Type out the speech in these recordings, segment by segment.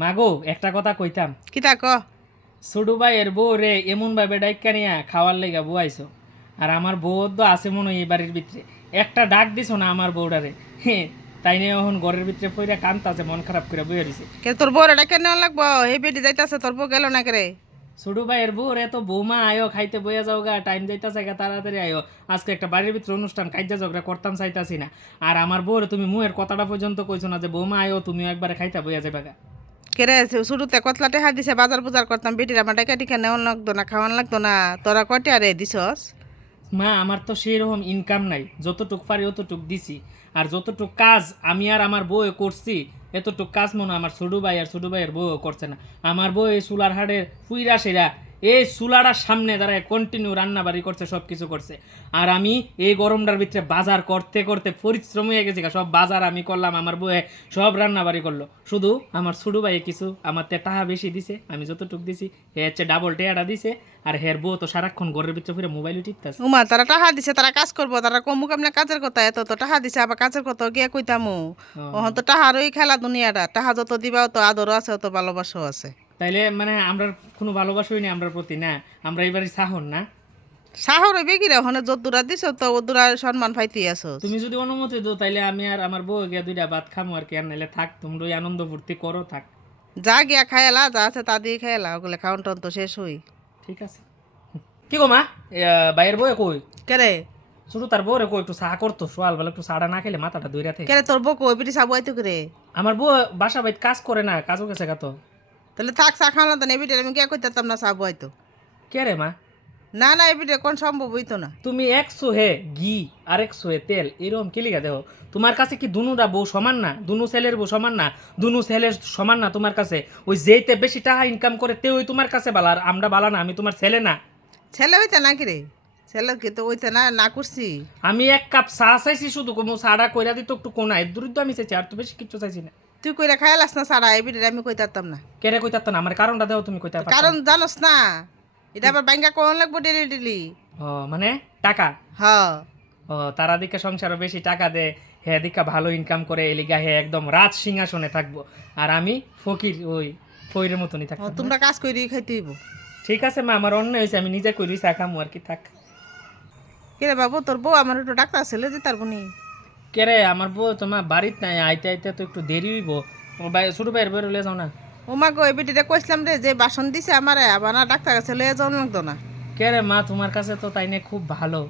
মাগো একটা কথা কইতাম, কিতা ক ছোট ভাইয়ের বউ রে এমন ভাবে ডাইকা নিয়া খাওয়ার লেগা বুয়াইছো, আর আমার বউ তো আছে মনে হয় এই বাড়ির ভিতরে, একটা ডাক দিছো না আমার বউটারে। হ্যাঁ, তাই নিয়ে এখন ঘরের ভিতরে পইরা কান্তাছে, মন খারাপ করে বইয়া রইছে। কে তোর বউর এটা কেন লাগবো? এই বেটি যাইতাছে, তোর বউ গেল না করে? ছোট ভাইয়ের বউ রে তো বৌমা আয়ো খাইতে বইয়া যাও গা, টাইম যাইতাছে গা, তাড়াতাড়ি আয়ো, আজকে একটা বাড়ির ভিতরে অনুষ্ঠান, কাইজা ঝগড়া করতাম চাইতাছি না। আর আমার বউরে তুমি মুয়ের কথাটা পর্যন্ত কইছো না যে বৌমা আয়ো তুমিও একবারে খাইতে বইয়া যাবে গা। কেরে শুরুতে কতলা টেহা দিছে, বাজার বুজার করতাম, বেটির আমার টাকা টিকা নেওয়ান লাগতো না, খাওয়ান লাগতো না, তোরা কয়টা রে দিছস? মা আমার তো সেই রকম ইনকাম নাই, যতটুক পারি অতটুক দিছি, আর যতটুক কাজ আমি আর আমার বউ করছি এতটুক কাজ মনে হয় আমার ছোট ভাই আর ছোট ভাইয়ের বউ করছে না। আমার বউ এই চুলার হাড়ের ফুইরা সেরা এই চুলাটার সামনে দাঁড়ায় কন্টিনিউ রান্না বাড়ি করছে, সব কিছু করছে। আর আমি এই গরমটার ভিতরে বাজার করতে করতে পরিশ্রম হয়ে গেছে, সব বাজার আমি করলাম, আমার বউয়ে সব রান্না বাড়ি করলো, শুধু আমার ছোট ভাই কিছু আমার টাকা বেশি দিছে, আমি যতটুক দিছি হে হচ্ছে ডাবল টেয়াটা দিছে। আর হের বউ তো সারাক্ষণ ঘরের ভিতরে ফিরে মোবাইল টিপতেছে। উমা তারা টাহা দিছে, তারা কাজ করবো, তারা কমু কেমনে কাজের কথা, এত তো টাহা দিছে, আবার কাজের কথা গিয়া কইতামু। ওহন তো টাহারই খেলা দুনিয়াটা, টাহা যত দিবা তো আদরও আছে, অত ভালোবাসাও আছে। তাইলে মানে আমরা কোনো ভালোবাসাই নেই আমরার প্রতি, না আমরা এবারে সাহন না। সাহর হইবে কি রে, ওখানে যত দূরা দিছ তো ও দূরা সম্মান পাইতে আছো। তুমি যদি অনুমতি দাও তাইলে আমি আর আমার বউ গিয়া দুইটা ভাত খামো আর কি, আর নাইলে থাক, তোমরা ওই আনন্দ ফুর্তি করো, থাক। যা গিয়া খাইলা, যা আছে তা দিয়ে খাইলা, ওগুলো খাওন টন তো শেষ হই। ঠিক আছে। কি গো মা, বাইরের বউ কই? কেরে শুধু তার বউ রে কই একটু চা করতো, সোয়াল বেলা একটু চাটা না খেলে মাথাটা দইরা থাকে। কেরে তোর বউ কই বিটি সাবু আইতো করে? আমার বউ বাসা বাইত কাজ করে না, কাজও গেছে গা তো। তাহলে থাক, চা খাওয়া তো নেবিটি, আমি কে কইতাম না সাবু আইতো? কে রে মা? না না, এবিটে কোন সম্ভব হইতো না। তুমি 100 হে ঘি আর 100 হে তেল, এরকম কি লিগা দেখো? তোমার কাছে কি দুনুটা বউ সমান না? দুনু ছেলের বউ সমান না? দুনু ছেলের সমান না তোমার কাছে? ওই যেইতে বেশি টাকা ইনকাম করে তেই তোমার কাছে বালা, আর আমরা বালা না? আমি তোমার ছেলে না? ছেলে হইতে না কি রে? ছেলে কি তো হইতে না, না করছি? আমি এক কাপ চা চাইছি, শুধু কোনো চাটা কইরা দিত একটু কোনা, এর দূর আমি চাইছি, আর তো বেশি কিছু চাইছি না। তুই কইরা খাইলাস না সারা, এবিটে আমি কইতাম না। কেরে কইতাত না? আমার কারণটা দাও, তুমি কইতা পারতা। কারণ জানোস না, এটা আবার ব্যাংকা কোন লাগবো ডেলি ডেলি। ও মানে টাকা? হ, ও তারা দিকে সংসারও বেশি টাকা দেয়, হে দিকা ভালো ইনকাম করে, এলিগা হে একদম রাজ সিংহাসনে থাকবো, আর আমি ফকির ওই ফইরের মতনই থাকবো। তোমরা কাজ করি খাইতে হইব। ঠিক আছে মা, আমার অন্য হয়েছে, আমি নিজে করি চা খামু আর কি, থাক। কিরে বাবু, তোর বউ আমার একটু ডাক্তার ছেলে দিতে পারবো নি? কেরে আমার বউ তোমার বাড়িত নাই, আইতে আইতে তো একটু দেরি হইব, ছোট ভাইয়ের বই লয়ে যাও না। ও মা গো, এবিটিটা কইছিলাম রে যে বাসন দিছে আমারে, আবার না ডাক্তার কাছে লইয়া যাওয়া লাগতো না। কেরে মা, তোমার কাছে তো তাই নিয়ে খুব ভালো।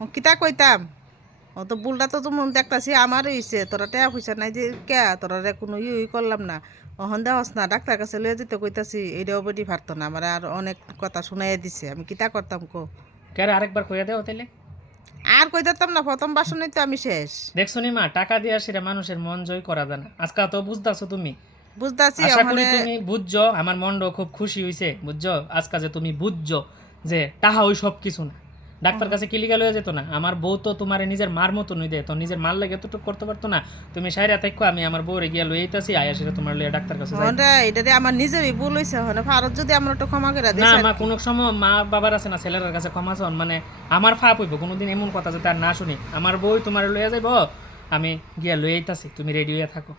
ও কিতা কইতাম, ও তো বুলটা তো তুমি দেখতাছি আমার হইছে, তোরা টেয়া পয়সা নাই যে কে তোরা রে কোনো করলাম না। ওহন দেওয়াস না, ডাক্তার কাছে লইয়া যেতে কইতাছি, এইটাও বেটি পারতো না, আমার আর অনেক কথা শুনাইয়া দিছে, আমি কিতা করতাম কো? কেরে আরেকবার কইয়া দেও তাইলে। আর কইতাম না, প্রথম বাসনই তো আমি শেষ। দেখছো নি মা, টাকা দিয়ে সেটা মানুষের মন জয় করা যায় না, আজকাল তো বুঝতেছো তুমি। বুঝতাছি আশা করি ওখানে। তুমি বুঝছো, আমার মনটাও খুব খুশি হইছে, বুঝছো আজকাল যে তুমি বুঝছো যে টাহা ওই সব কিছু না। ডাক্তার কাছে কি লিগা লয়ে যেত না? আমার বউ তো তোমার নিজের মার মতো নই দেয়, তো নিজের মার লাগে এতটুকু করতে পারতো না? তুমি সাইরা থাকো, আমি আমার বউরে গিয়া লয়ে আইতাছি, আয়া সেটা তোমার লইয়া ডাক্তার কাছে যাই। ওটা এটা আমার নিজেরই ভুল হইছে, ওখানে ভারত যদি আমরা একটু ক্ষমা করে না দিই। মা, কোনো সময় মা বাবার আছে না ছেলের কাছে ক্ষমা চান, মানে আমার ফাপ হইব কোনোদিন এমন কথা যাতে আর না শুনি। আমার বউ তোমার লইয়া যাইব, আমি গিয়া লয়ে আইতাছি, তুমি রেডি হইয়া থাকো।